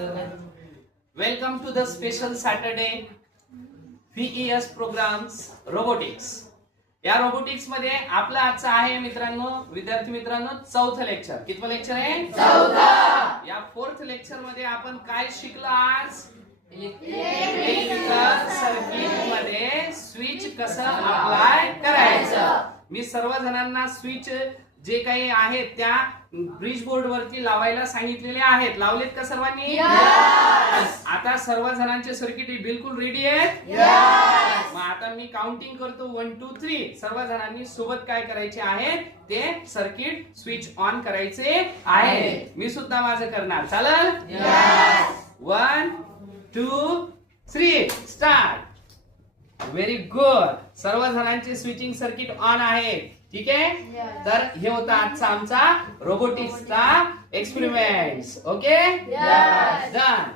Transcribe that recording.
Welcome to the special Saturday VES programs robotics. या robotics मध्ये आपलं आजचं आहे मित्रांनो, विद्यार्थी मित्रांनो, चौथं लेक्चर. कितवं लेक्चर आहे? चौथा. या फोर्थ लेक्चर मध्ये आपण काय शिकलो आज? इलेक्ट्रिकल सर्किट मध्ये स्विच कसं अप्लाय करायचं. मी सर्व जणांना स्विच जे काही आहेत त्या ब्रिज बोर्ड वरती लावायला सांगितलेले आहेत. लावलेत का सर्वांनी? आता सर्व जणांचे सर्किट बिलकुल रेडी आहेत. मग आता मी काउंटिंग करतो 1 2 3. सर्व जणांनी सोबत काय करायचे आहे ते सर्किट स्विच ऑन करायचे आहे. मी सुद्धा माझं करणार. चालेल? 1 2 3 स्टार्ट. Very good. सर्व जणांचे स्विचिंग सर्किट ऑन आहे. ठीक आहे. तर हे होता आजचा आमचा रोबोटिक्सचा एक्सपेरिमेंट. Okay, done.